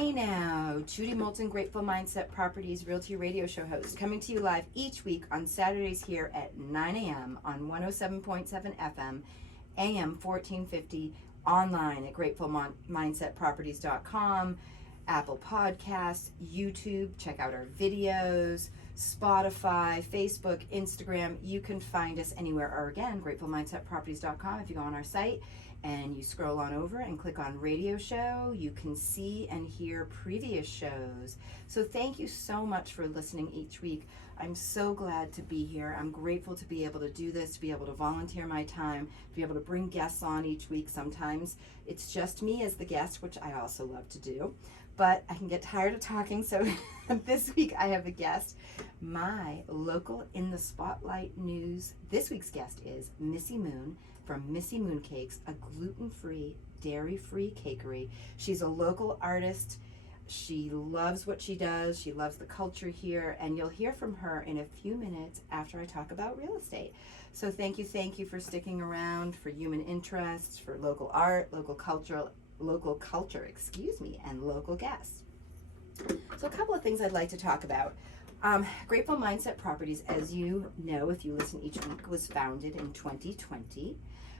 Hey now, Judy Moulton, Grateful Mindset Properties Realty Radio Show host, coming to you live each week on Saturdays here at 9 a.m. on 107.7 FM, AM 1450, online at gratefulmindsetproperties.com, Apple Podcasts, YouTube, check out our videos, Spotify, Facebook, Instagram. You can find us anywhere, or again, gratefulmindsetproperties.com. If you go on our site and you scroll on over and click on radio show, you can see and hear previous shows. So thank you so much for listening each week. I'm so glad to be here. I'm grateful to be able to do this, to be able to volunteer my time, to be able to bring guests on each week. Sometimes it's just me as the guest, which I also love to do, but I can get tired of talking. So this week I have a guest, my local in the spotlight news. This week's guest is Missy Moon from Missy Moon Cakes, a gluten-free, dairy-free cakery. She's a local artist. She loves what she does. She loves the culture here, and you'll hear from her in a few minutes after I talk about real estate. So thank you for sticking around, for human interests, for local art, local culture, and local guests. So a couple of things I'd like to talk about. Grateful Mindset Properties, as you know, if you listen each week, was founded in 2020.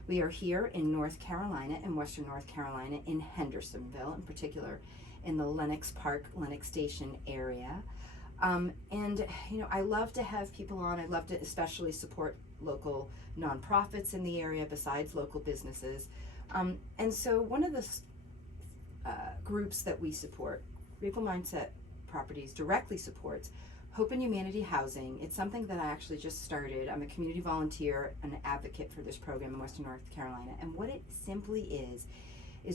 We are here in North Carolina, in Western North Carolina, in Hendersonville, in particular, in the Lenox Park, Lenox Station area. And, you know, I love to have people on. I love to especially support local nonprofits in the area besides local businesses. And so one of the groups that we support, Grateful Mindset Properties directly supports Hope and Humanity Housing. It's something that I actually just started. I'm a community volunteer, an advocate for this program in Western North Carolina. And what it simply is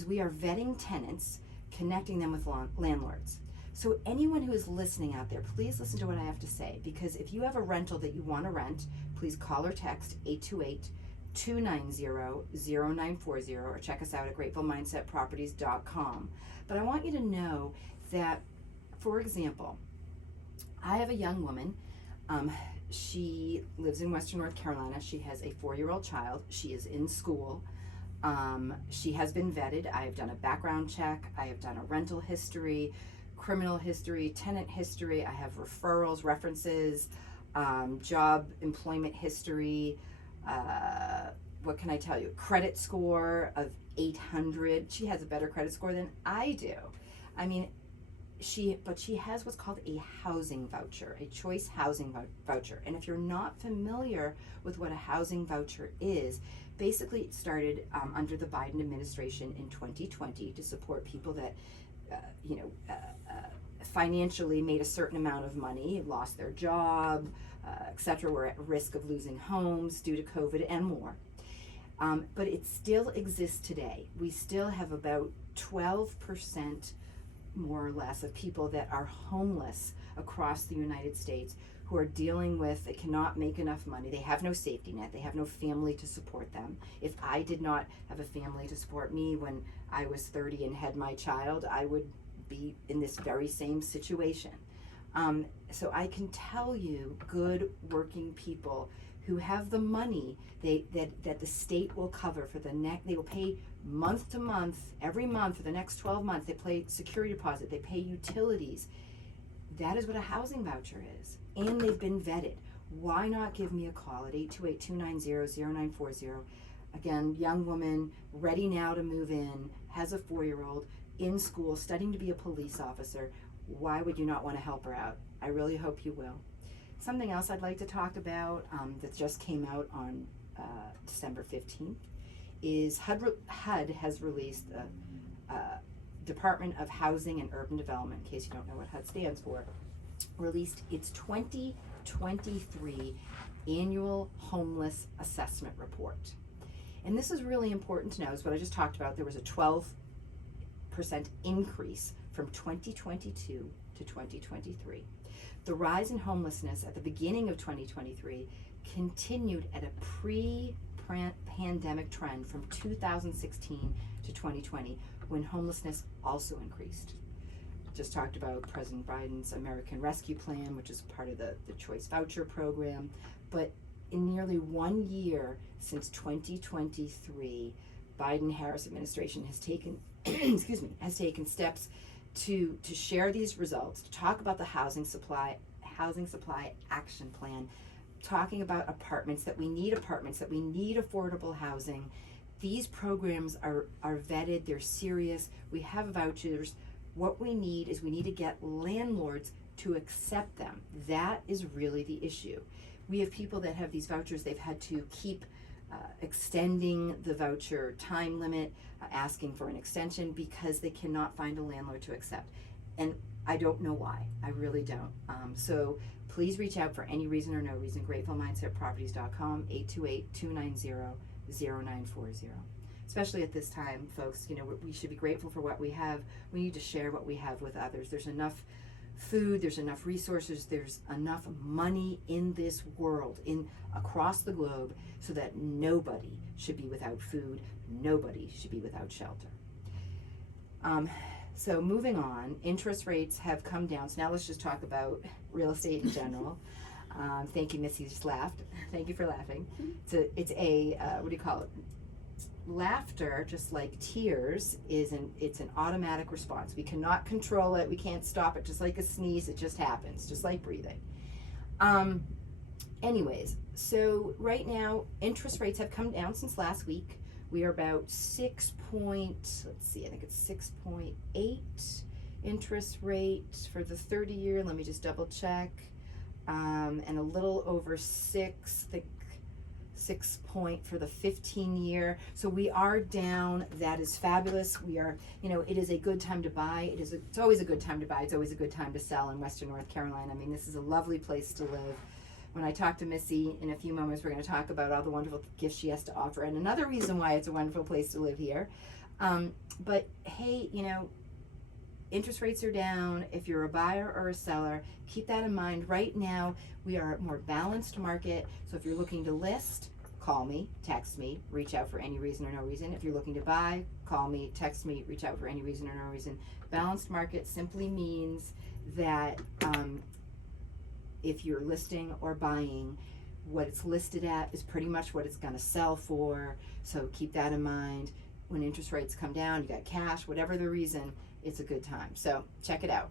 we are vetting tenants, connecting them with landlords. So anyone who is listening out there, please listen to what I have to say, because if you have a rental that you want to rent, please call or text 828-290-0940 or check us out at gratefulmindsetproperties.com. But I want you to know that, for example, I have a young woman. She lives in Western North Carolina. She has a 4-year-old child. She is in school. She has been vetted. I have done a background check. I have done a rental history, criminal history, tenant history. I have referrals, references, job employment history. What can I tell you? Credit score of 800. She has a better credit score than I do. I mean, she has what's called a housing voucher, a choice housing voucher. And if you're not familiar with what a housing voucher is, basically it started under the Biden administration in 2020 to support people that, financially made a certain amount of money, lost their job, etc., were at risk of losing homes due to COVID and more. But it still exists today. We still have about 12%, more or less, of people that are homeless across the United States who are dealing with, they cannot make enough money, they have no safety net, they have no family to support them. If I did not have a family to support me when I was 30 and had my child, I would be in this very same situation. So I can tell you, good working people who have the money that the state will cover for they will pay month to month, every month for the next 12 months. They pay security deposit, they pay utilities. That is what a housing voucher is. And they've been vetted. Why not give me a call at 828-290-0940? Again, young woman, ready now to move in, has a 4-year-old, in school, studying to be a police officer. Why would you not want to help her out? I really hope you will. Something else I'd like to talk about that just came out on December 15th is HUD has released the Department of Housing and Urban Development, in case you don't know what HUD stands for, released its 2023 Annual Homeless Assessment Report. And this is really important to know, is what I just talked about. There was a 12% increase from 2022 to 2023. The rise in homelessness at the beginning of 2023 continued at a pre-pandemic trend from 2016 to 2020, when homelessness also increased. Just talked about President Biden's American Rescue Plan, which is part of the Choice Voucher program. But in nearly 1 year since 2023, Biden-Harris administration has taken, has taken steps to share these results, to talk about the housing supply action plan, talking about apartments, that we need affordable housing. These programs are vetted, they're serious, we have vouchers. What we need is we need to get landlords to accept them. That is really the issue. We have people that have these vouchers, they've had to keep extending the voucher time limit, asking for an extension because they cannot find a landlord to accept. And I don't know why, I really don't. So please reach out for any reason or no reason, gratefulmindsetproperties.com, 828-290-0940. Especially at this time, folks, you know, we should be grateful for what we have. We need to share what we have with others. There's enough food, there's enough resources, there's enough money in this world, across the globe, so that nobody should be without food, nobody should be without shelter. So moving on, interest rates have come down. So now let's just talk about real estate in general. Thank you, Missy just laughed. Thank you for laughing. It's a what do you call it? Laughter, just like tears, it's an automatic response. We cannot control it. We can't stop it. Just like a sneeze, it just happens. Just like breathing. Anyways, so right now interest rates have come down since last week. We are about 6.8 interest rate for the 30-year. Let me just double check. And a little over 6, I think 6 point for the 15-year. So we are down. That is fabulous. We are, you know, it is a good time to buy. It's always a good time to buy. It's always a good time to sell in Western North Carolina. I mean, this is a lovely place to live. When I talk to Missy in a few moments, we're going to talk about all the wonderful gifts she has to offer, and another reason why it's a wonderful place to live here. But hey, you know, interest rates are down. If you're a buyer or a seller, keep that in mind. Right now, we are a more balanced market. So if you're looking to list, call me, text me, reach out for any reason or no reason. If you're looking to buy, call me, text me, reach out for any reason or no reason. Balanced market simply means that if you're listing or buying, what it's listed at is pretty much what it's going to sell for. So keep that in mind. When interest rates come down, you got cash, whatever the reason, it's a good time. So check it out.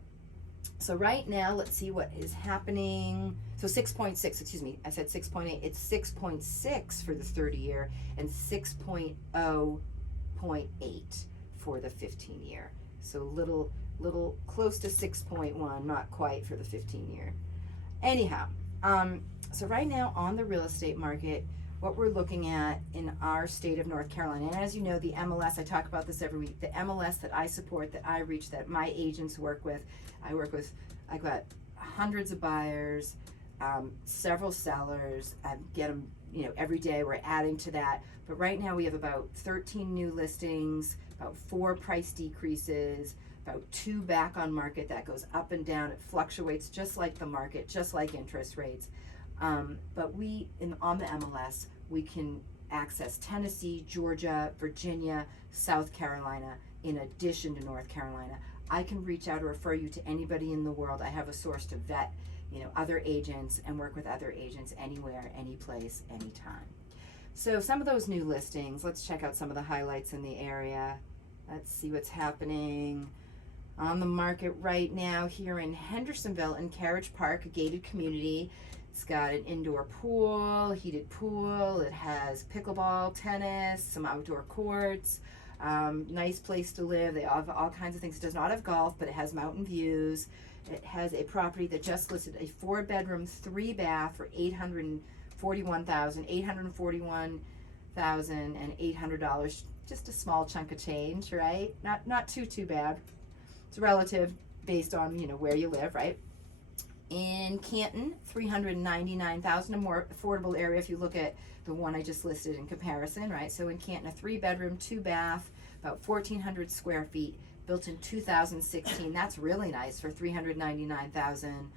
So right now, let's see what is happening. So 6.6, excuse me, I said 6.8. It's 6.6 for the 30-year and 6.0.8 for the 15-year. So little close to 6.1, not quite for the 15-year. Anyhow, so right now on the real estate market, what we're looking at in our state of North Carolina, and as you know, the MLS, I talk about this every week, the MLS that I support, that I reach, that my agents work with, I got hundreds of buyers, several sellers, I get them, you know, every day. We're adding to that, but right now we have about 13 new listings, about 4 price decreases, about 2 back on market. That goes up and down. It fluctuates just like the market, just like interest rates. But on the MLS, we can access Tennessee, Georgia, Virginia, South Carolina, in addition to North Carolina. I can reach out or refer you to anybody in the world. I have a source to vet, you know, other agents and work with other agents anywhere, any place, anytime. So some of those new listings, let's check out some of the highlights in the area. Let's see what's happening on the market right now here in Hendersonville in Carriage Park, a gated community. It's got an indoor pool, heated pool. It has pickleball, tennis, some outdoor courts. Nice place to live. They have all kinds of things. It does not have golf, but it has mountain views. It has a property that just listed a 4-bedroom, 3-bath for $841,800. Just a small chunk of change, right? Not too bad. It's relative based on, you know, where you live, right? In Canton, $399,000, a more affordable area if you look at the one I just listed in comparison, right? So in Canton, a 3-bedroom, 2-bath, about 1,400 square feet, built in 2016. That's really nice for $399,000.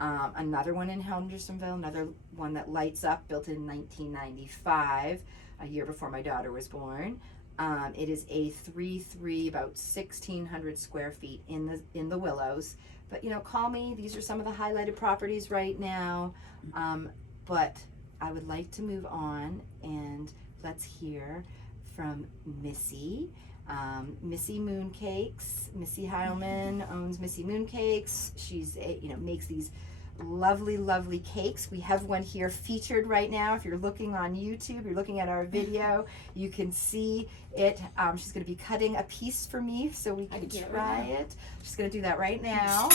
Another one in Hendersonville, another one that lights up, built in 1995, a year before my daughter was born. It is a 3-3, about 1,600 square feet in the Willows. But, you know, call me. These are some of the highlighted properties right now. But I would like to move on, and let's hear from Missy. Missy Moon Cakes. Missy Heilman owns Missy Moon Cakes. She's makes these lovely cakes. We have one here featured right now. If you're looking on YouTube, you're looking at our video, you can see it. She's going to be cutting a piece for me so we can try it. She's going to do that right now.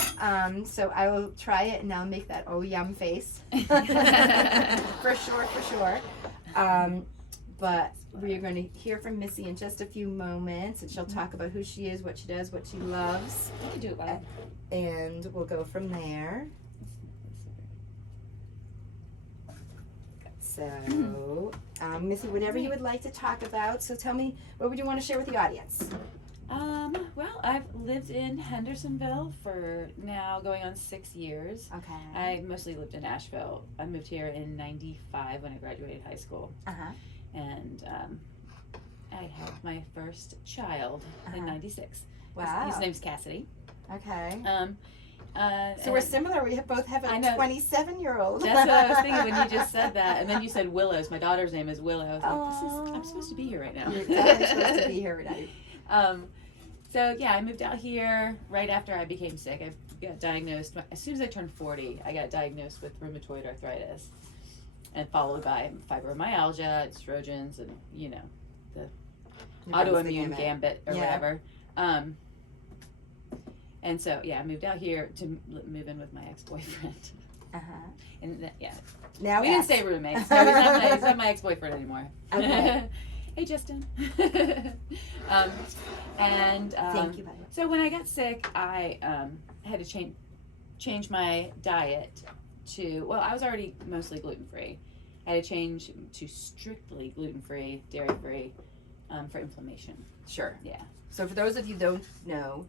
So I will try it and I'll make that oh yum face. For sure. But we're going to hear from Missy in just a few moments, and she'll talk about who she is, what she does, what she loves. You can do it live. And we'll go from there. So, Missy, whatever you would like to talk about. So tell me, what would you want to share with the audience? Well, I've lived in Hendersonville for now going on 6 years. Okay. I mostly lived in Asheville. I moved here in '95 when I graduated high school. And I had my first child in '96. Wow. His name's Cassidy. Okay. So we're similar. We both have a 27-year-old. That's what I was thinking when you just said that. And then you said Willows. My daughter's name is Willow. I was like, I'm supposed to be here right now. You're definitely supposed to be here right now. So yeah, I moved out here right after I became sick. I got diagnosed, as soon as I turned 40, I got diagnosed with rheumatoid arthritis. And followed by fibromyalgia, estrogens, and the autoimmune gambit or whatever. And so I moved out here to move in with my ex-boyfriend. And now we didn't stay roommates. No, he's not my ex-boyfriend anymore. Okay. Hey, Justin. Thank you, by the way. So when I got sick, I had to change my diet to, well, I was already mostly gluten-free. I had to change to strictly gluten-free, dairy-free for inflammation. Sure. Yeah. So for those of you who don't know,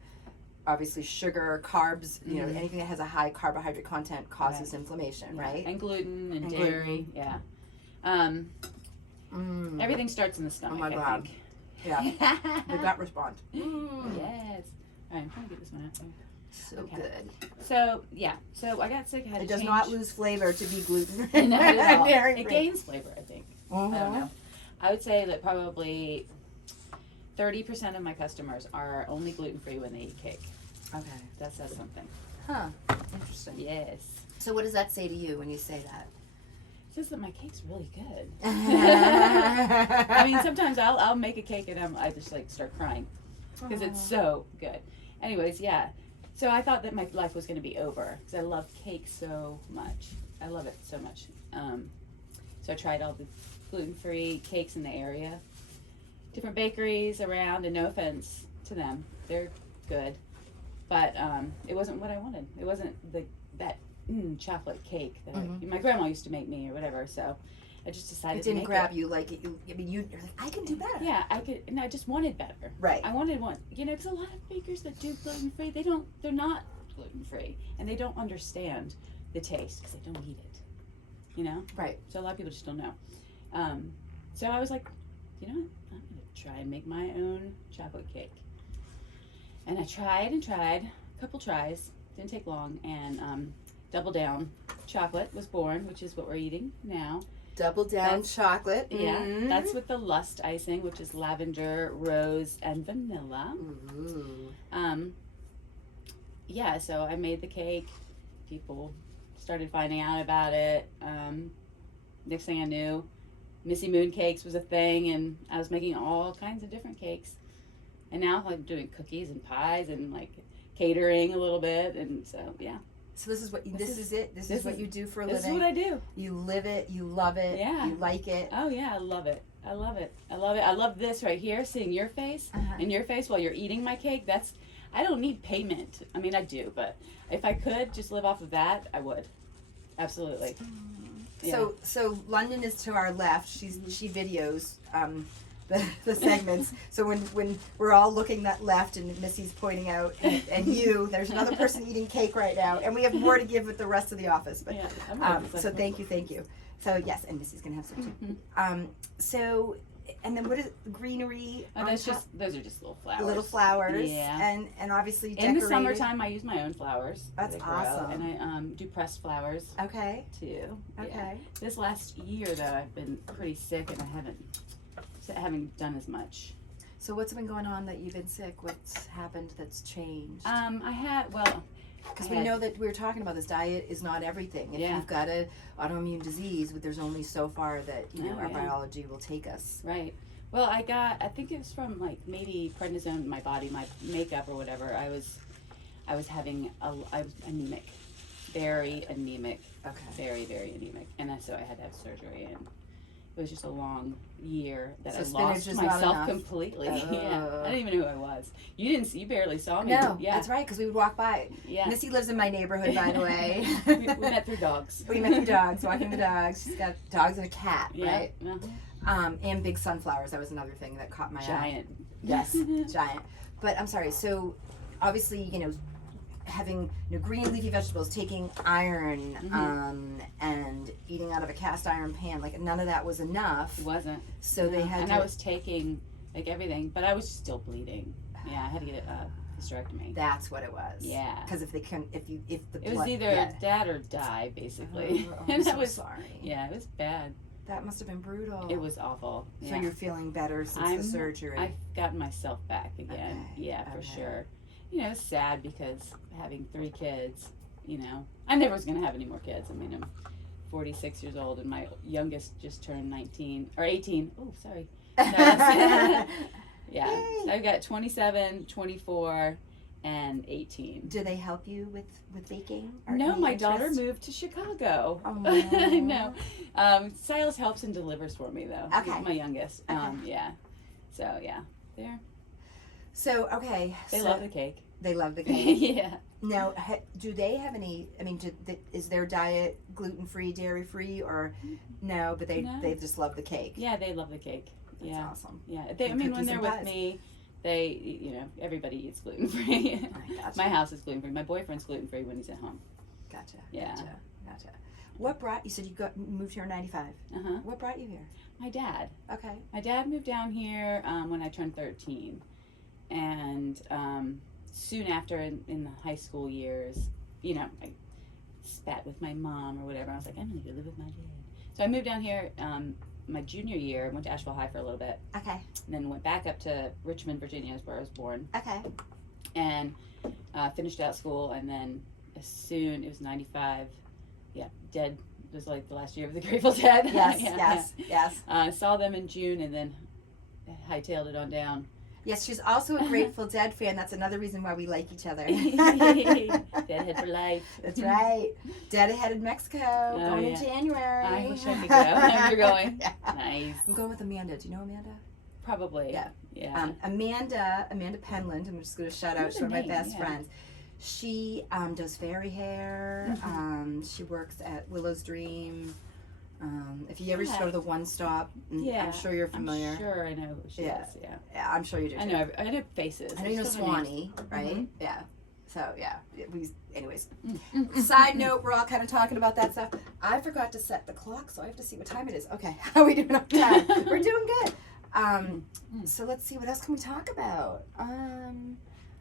obviously sugar, carbs, anything that has a high carbohydrate content causes inflammation, right? And gluten and dairy. Gluten. Yeah. Everything starts in the stomach, oh my God. I think. Yeah. The gut response. Yes. All right, I'm trying to get this one out there. So good. good. So I got sick. I had it to does change. not lose flavor to be gluten. No, not at all. Dairy-free. It gains flavor, I think. I don't know. I would say that probably 30% of my customers are only gluten-free when they eat cake. Okay. That says something. Huh. Interesting. Yes. So what does that say to you when you say that? It says that my cake's really good. I mean, sometimes I'll make a cake and I just start crying because it's so good. Anyways, yeah. So I thought that my life was going to be over because I love cake so much. I love it so much. So I tried all the gluten-free cakes in the area, different bakeries around, and no offense to them, they're good, but it wasn't what I wanted. It wasn't that chocolate cake that my grandma used to make me or whatever. So I just decided it didn't to make grab it. you like it. I mean, you're like, I can do better. Yeah, I could, and I just wanted better. Right. I wanted one, because a lot of bakers that do gluten-free, they're not gluten-free, and they don't understand the taste because they don't eat it, Right. So a lot of people just don't know. So I was like, you know what, I'm going to try and make my own chocolate cake. And I tried, a couple tries, didn't take long, and Double Down chocolate was born, which is what we're eating now. Double Down chocolate. Yeah, that's with the Lust icing, which is lavender, rose, and vanilla. Ooh. Yeah, so I made the cake. People started finding out about it. Next thing I knew, Missy Moon Cakes was a thing, and I was making all kinds of different cakes. And now I'm doing cookies and pies and catering a little bit, and so yeah. So this is what this is it. This is what you do for a living. This is what I do. You live it. You love it. Yeah. You like it. Oh yeah, I love it. I love it. I love it. I love this right here, seeing your face and your face while you're eating my cake. I don't need payment. I mean, I do, but if I could just live off of that, I would. Absolutely. Yeah. So London is to our left. She videos the segments. So when we're all looking that left and Missy's pointing out and there's another person eating cake right now, and we have more to give with the rest of the office. But so thank you. So yes, and Missy's gonna have some too. So and then what is greenery? Those are just little flowers. Little flowers. Yeah. And obviously in decorated. the summertime I use my own flowers. That's awesome. And I do pressed flowers. Okay. Too. Okay. Yeah. This last year though, I've been pretty sick and I haven't done as much. So what's been going on that you've been sick? What's happened that's changed? Because we know that we were talking about this, diet is not everything. If you've got an autoimmune disease, there's only so far that our biology will take us. Right. Well, I think it was from like maybe prednisone in my body, my makeup or whatever. I was anemic, very anemic. Okay. Very, very anemic, and so I had to have surgery, and it was just a long year that So I spinach lost is not myself enough. completely. Yeah, I didn't even know who I was. You barely saw me. No, yeah, that's right, because we would walk by. Yeah. Missy lives in my neighborhood, by the way. we met through dogs. We met through dogs, walking the dogs. She's got dogs and a cat, Yeah. right? And big sunflowers. That was another thing that caught my eye. Giant. Yes, giant. But I'm sorry. So obviously, having green leafy vegetables, taking iron, and eating out of a cast iron pan, like none of that was enough. It wasn't. So they had I was taking like everything, but I was still bleeding. Yeah, I had to get a hysterectomy. That's what it was. Yeah. Because if the It blood, was either that or die, basically. I'm and so that was sorry. Yeah, it was bad. That must have been brutal. It was awful. So you're feeling better since the surgery. I've gotten myself back again. Okay. Yeah, for sure. It's sad because having 3 kids, I never was going to have any more kids. I mean, I'm 46 years old and my youngest just turned 19 or 18. Oh, sorry. Yeah. Yay. So I've got 27, 24, and 18. Do they help you with baking? Or No, any my interest? daughter moved to Chicago. Oh. I know. Silas helps and delivers for me though. Okay. He's my youngest. Okay. Yeah. So yeah, there. So okay. They love the cake. They love the cake. Yeah. Now, do they have any? I mean, is their diet gluten free, dairy free, or no? But they just love the cake. Yeah, they love the cake. That's awesome. Yeah. And when cookies they're and with pies. me, they everybody eats gluten free. Gotcha. My house is gluten free. My boyfriend's gluten free when he's at home. Gotcha. Yeah. Gotcha. What brought you? Said you moved here in '95. What brought you here? My dad. Okay. My dad moved down here when I turned 13, and soon after in the high school years, I spat with my mom or whatever. I was like, I'm gonna go live with my dad. So I moved down here my junior year. Went to Asheville High for a little bit. Okay. And then went back up to Richmond, Virginia, is where I was born. Okay. And finished out school, and then as soon it was '95. Yeah, Dead was like the last year of the Grateful Dead. Yes. Saw them in June, and then hightailed it on down. Yes, she's also a Grateful Dead fan. That's another reason why we like each other. Deadhead for life. That's right. Deadhead in Mexico, going in January. I wish I could go. You're going. Yeah. Nice. I'm going with Amanda. Do you know Amanda? Probably. Yeah. Amanda Penland. I'm just going to shout out. She's one of my best friends. She does fairy hair. She works at Willow's Dream. If you ever should go to the One Stop, I'm sure you're familiar. I'm sure I know who she is. Yeah, I'm sure you do. I know faces. I know you know Swanee, right? Mm-hmm. Yeah. So anyways. Side note, we're all kind of talking about that stuff. I forgot to set the clock, so I have to see what time it is. Okay, how are we doing on time? We're doing good. So let's see, what else can we talk about?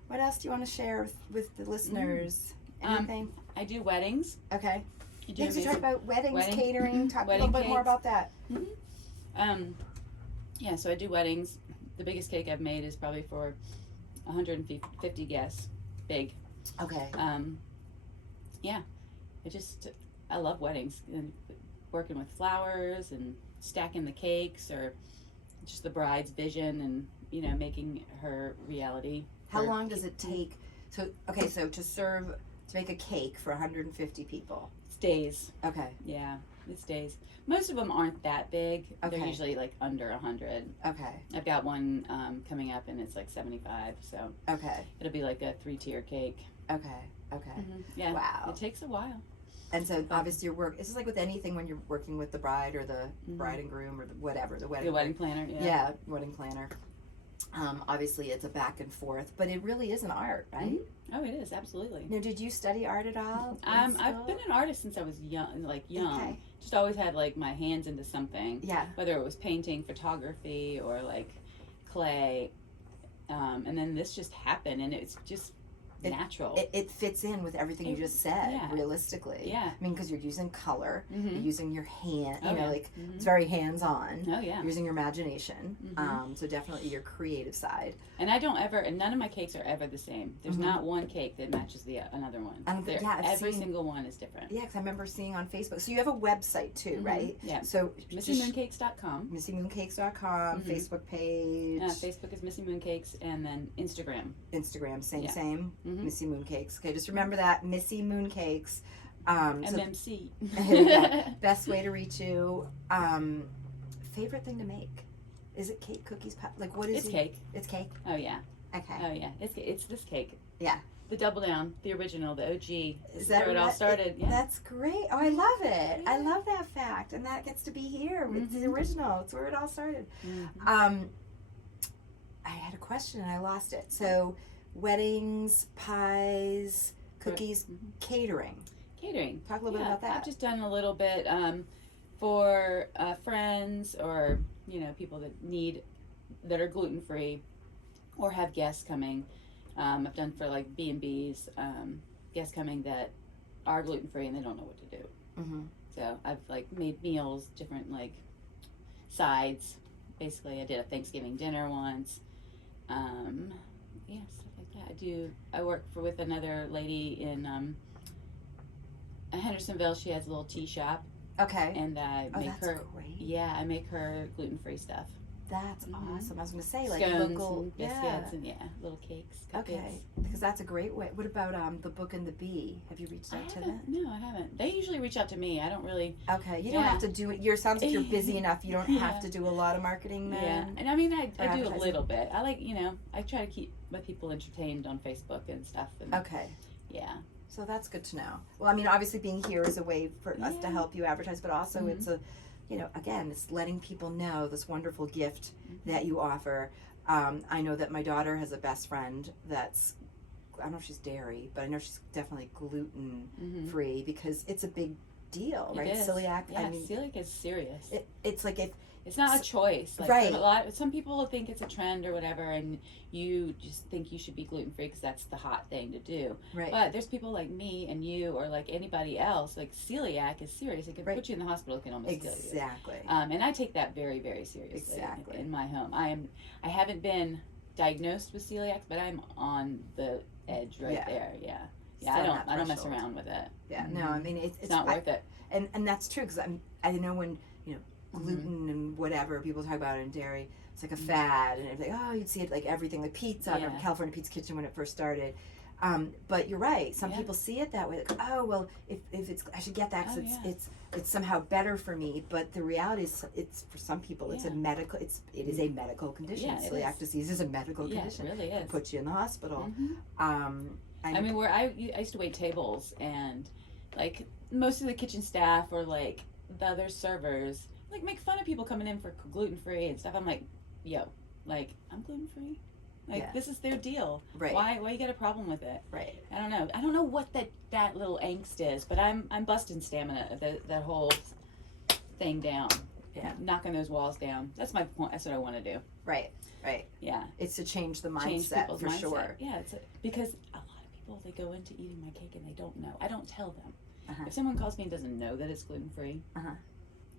What else do you want to share with the listeners? Anything? I do weddings. Okay. Yes, we talk about weddings, catering. Talk a little bit more about that. Yeah, so I do weddings. The biggest cake I've made is probably for 150 guests. Big. Okay. Yeah. I love weddings and working with flowers and stacking the cakes, or just the bride's vision and making her reality. How long does it take? So to make a cake for 150 people. It's days. Okay. Yeah, it's days. Most of them aren't that big. Okay. They're usually like under 100. Okay. I've got one coming up, and it's like 75. So okay, it'll be like a 3-tier cake. Okay. Yeah. Wow. It takes a while. And so obviously your work. It's just like with anything when you're working with the bride or the bride and groom or the wedding planner. Yeah, wedding planner. Obviously it's a back and forth, but it really is an art, right? Oh, it is, absolutely. Now, did you study art at all? I've been an artist since I was young. Okay. Just always had like my hands into something. Yeah. Whether it was painting, photography, or like clay. And then this just happened, and it's just natural. It fits in with everything you just said, yeah. realistically. Yeah. I mean, because you're using color, Mm-hmm. you're using your hand, you know, yeah. like Mm-hmm. it's very hands-on. Oh yeah. You're using your imagination. Mm-hmm. So definitely your creative side. And I don't ever, and none of my cakes are ever the same. There's Mhm. not one cake that matches the another one. I've Every seen- single one is different. Yeah, because I remember seeing on Facebook. So you have a website too, Mhm. right? Yeah. So MissyMoonCakes.com. MissyMoonCakes.com, Mhm. Facebook page, Facebook is Missy Moon Cakes, and then Instagram. Instagram, same, Yeah. same. Mhm. Missy Moon Cakes. Okay, just remember that, Missy Moon Cakes. So MMC. yeah, best way to reach you. Favorite thing to make? Is it cake, cookies, like what is It's it? cake. It's cake? Oh yeah. Okay. Oh yeah. It's this cake. Yeah. The Double Down, the original, the OG. Is where it all right? started. Yeah. That's great. Oh, I love it. I Yeah. love that fact. And that gets to be here. It's the Mhm. original. It's where it all started. Mhm. I had a question and I lost it. So, weddings, pies, cookies, Mhm. catering. Catering. Talk a little bit about that. I've just done a little bit for friends or people that are gluten free or have guests coming. I've done for like B&Bs, guests coming that are gluten free and they don't know what to do. Mm-hmm. So I've like made meals, different like sides. Basically, I did a Thanksgiving dinner once. Stuff like that. I work with another lady in Hendersonville. She has a little tea shop, Okay. and I Oh, make that's her. great. Yeah, I make her gluten free stuff. That's Mhm. awesome. I was going to say, like, Scones local. and biscuits and little cakes. Okay. cupcakes. Because that's a great way. What about the Book and the Bee? Have you reached I out to that? haven't. No, I haven't. They usually reach out to me. I don't really. Okay. You don't Yeah. have to do it. Sounds like you're busy enough. You don't Yeah. have to do a lot of marketing then. Yeah, and I mean, I do a advertising? little bit. I like, I try to keep my people entertained on Facebook and stuff. And Okay. yeah. So that's good to know. Well, I mean, obviously being here is a way for us to Yeah. help you advertise, but also Mhm. it's again, it's letting people know this wonderful gift that you offer. I know that my daughter has a best friend that's, I don't know if she's dairy, but I know she's definitely gluten Mhm. free because it's a big deal, right? It is. Celiac. Yeah, I mean, celiac is serious. it's like if It's not a choice. Like, Right. Some people think it's a trend or whatever, and you just think you should be gluten free because that's the hot thing to do. right. But there's people like me and you, or like anybody else. Like celiac is serious. It can Right. put you in the hospital. It can almost kill you. Exactly. And I take that very, very seriously. Exactly. In my home, I haven't been diagnosed with celiac, but I'm on the edge right Yeah. there. Yeah. It's Yeah. on I that don't mess threshold. around with it. Yeah. Mhm. No, I mean It's not worth it. and that's true because I know when Mm-hmm. gluten and whatever people talk about it in dairy, it's like a fad, and everything. Oh, you'd see it like everything, like pizza. I remember Yeah. California Pizza Kitchen when it first started. But you're right. Some Yeah. people see it that way. Like, oh well, if it's I should get that because Oh, yeah. it's somehow better for me. But the reality is, it's for some people, it's a Yeah. medical. It is a medical condition. Yeah, it Celiac is. disease is a medical Yeah, it condition. really It is. puts you in the hospital. Mhm. I mean, where I used to wait tables, and like most of the kitchen staff or like the other servers like make fun of people coming in for gluten free and stuff. I'm like, yo, like I'm gluten free. Like Yeah. this is their deal. Right. Why you got a problem with it? Right. I don't know what that little angst is, but I'm busting stamina, that whole thing down. Yeah. Knocking those walls down. That's my point. That's what I want to do. Right. Right. Yeah. It's to change the Change mindset people's for mindset. sure. Yeah, because a lot of people, they go into eating my cake and they don't know. I don't tell them. Uh-huh. If someone calls me and doesn't know that it's gluten free, Uh-huh.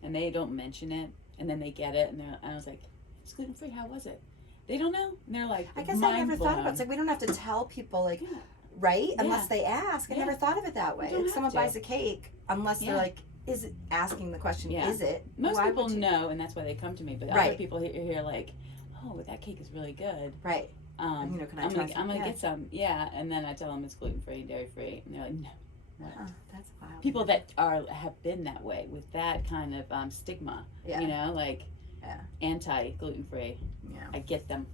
and they don't mention it, and then they get it, and I was like, "It's gluten free. How was it?" They don't know, and they're like, I guess I mind never thought about it. blown. It's like we don't have to tell people like Yeah. right Yeah. unless they ask. I Yeah. never thought of it that way. You don't If have someone to. buys a cake, unless they're Yeah. like, is it asking the question, Yeah. is it? Most Why people would you- know, and that's why they come to me. But other Right. people here like, "Oh, that cake is really good." Right. Can I I'm try gonna some? Yeah. get some. Yeah, and then I tell them it's gluten free, dairy free, and they're like, "No." What? Oh, that's wild. People that have been that way with that kind of stigma, Yeah. like Yeah. anti gluten free. Yeah. I get them.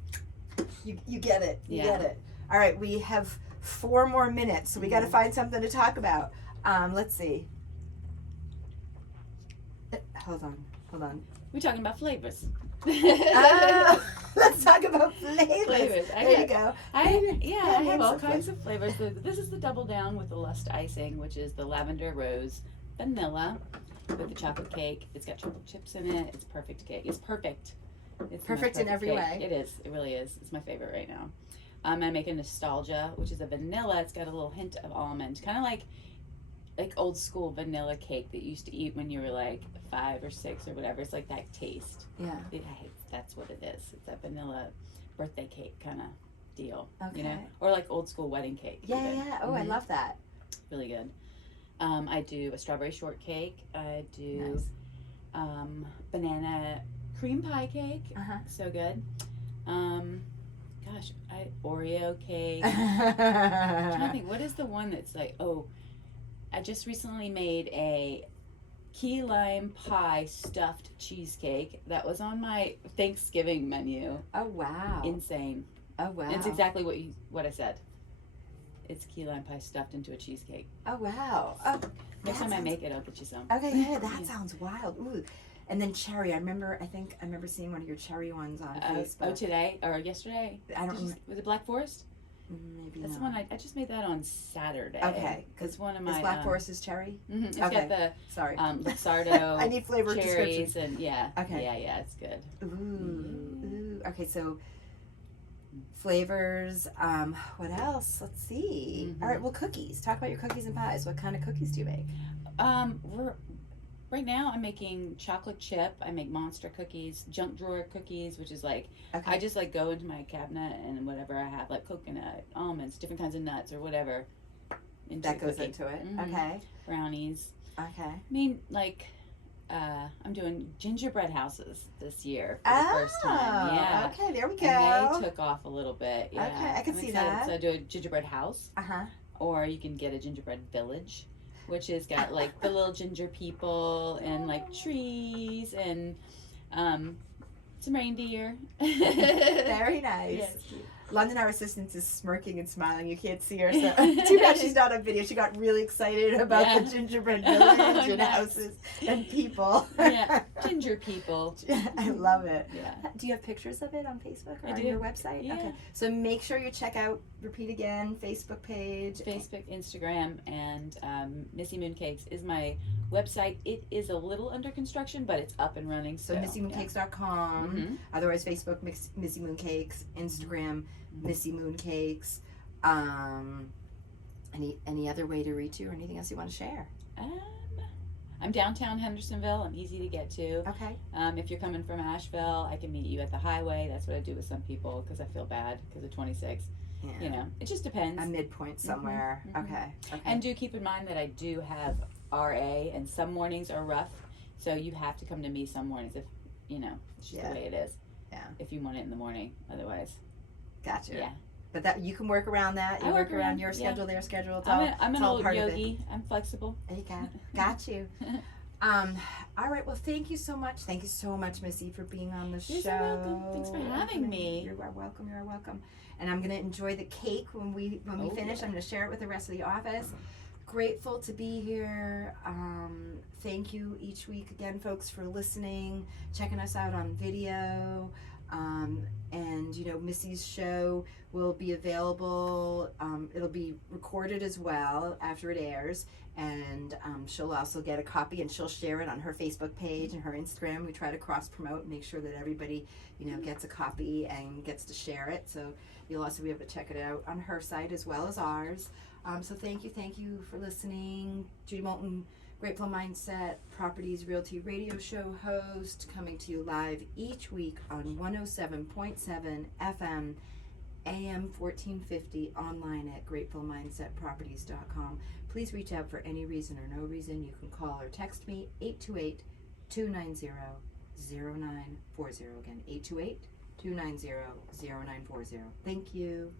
You get it. You Yeah. get it. All right, we have 4 more minutes, so we got to Mhm. find something to talk about. Let's see. Hold on. We're talking about flavors. Oh, let's talk about flavors. Flavors. There you go. I have names all of kinds of flavors. This is the double down with the lust icing, which is the lavender rose vanilla with the chocolate cake. It's got chocolate chips in it. It's perfect cake. It's perfect. It's the most Perfect in every cake. way. It is. It really is. It's my favorite right now. I make a nostalgia, which is a vanilla. It's got a little hint of almond, kind of like old school vanilla cake that you used to eat when you were like 5 or 6 or whatever. It's like that taste. Yeah. That's what it is. It's that vanilla birthday cake kind of deal. Okay. You know, or like old school wedding cake. Yeah, even. yeah. Oh, I love that. Really good. I do a strawberry shortcake. I do banana cream pie cake. So good. Oreo cake. I'm trying to think, what is the one that's like, I just recently made a key lime pie stuffed cheesecake that was on my Thanksgiving menu. Oh, wow. Insane. Oh, wow. It's exactly what I said. It's key lime pie stuffed into a cheesecake. Oh, wow. Oh, next time I make it, I'll get you some. Okay, yeah, that sounds wild. Ooh. And then cherry. I remember seeing one of your cherry ones on Facebook. Today or yesterday? I don't remember. Was it Black Forest? Maybe That's not. the one I just made that on Saturday. Okay, because one of my Black Forest is cherry. It's okay. got the sorry Luxardo. I need flavor cherries description. and yeah. Okay. Yeah, it's good. Ooh. Okay, so flavors. What else? Let's see. All right. Well, cookies. Talk about your cookies and pies. What kind of cookies do you make? Right now I'm making chocolate chip. I make monster cookies, junk drawer cookies, which is like, I just like go into my cabinet and whatever I have, like coconut, almonds, different kinds of nuts or whatever. That goes into it. Okay. Brownies. Okay. I mean, like, I'm doing gingerbread houses this year for the first time. Yeah. Okay, there we go. And they took off a little bit. Yeah. Okay, I can see that. So I do a gingerbread house. Or you can get a gingerbread village, which has got like the little ginger people and like trees and some reindeer. Very nice. Yes. London, our assistant, is smirking and smiling. You can't see her, so too bad she's not on video. She got really excited about the gingerbread village and houses and people. Yeah, ginger people. I love it. Yeah. Do you have pictures of it on Facebook or I on do. your website? Yeah. Okay. So make sure you check out, repeat again, Facebook page. Facebook, Instagram, and Missy Moon Cakes is my website. It is a little under construction, but it's up and running. So MissyMoonCakes.com. Otherwise, Facebook, Missy Moon Cakes. Instagram, Missy Moon Cakes. Any other way to reach you or anything else you want to share? I'm downtown Hendersonville. I'm easy to get to. Okay. If you're coming from Asheville, I can meet you at the highway. That's what I do with some people because I feel bad because of 26. Yeah. You know, it just depends. A midpoint somewhere. Okay. And do keep in mind that I do have RA, and some mornings are rough, so you have to come to me some mornings if, you know, it's just the way it is. Yeah. If you want it in the morning, otherwise. Gotcha. Yeah. But that you can work around that. You work around your schedule, their schedule. It's I'm an old part yogi. I'm flexible. There you go. Got you. All right. Well, thank you so much. Thank you so much, Missy, for being on the show. You're so welcome. Thanks for having me. You are welcome. You are welcome. And I'm gonna enjoy the cake when we finish. I'm gonna share it with the rest of the office. Grateful to be here. Thank you each week again, folks, for listening, checking us out on video. And you know, Missy's show will be available. It'll be recorded as well after it airs, and she'll also get a copy and she'll share it on her Facebook page and her Instagram. We try to cross promote and make sure that everybody, you know, gets a copy and gets to share it. So you'll also be able to check it out on her site as well as ours. So thank you for listening. Judy Moulton, Grateful Mindset Properties Realty Radio Show host, coming to you live each week on 107.7 FM, AM 1450, online at gratefulmindsetproperties.com. Please reach out for any reason or no reason. You can call or text me, 828-290-0940. Again, 828-290-0940. Thank you.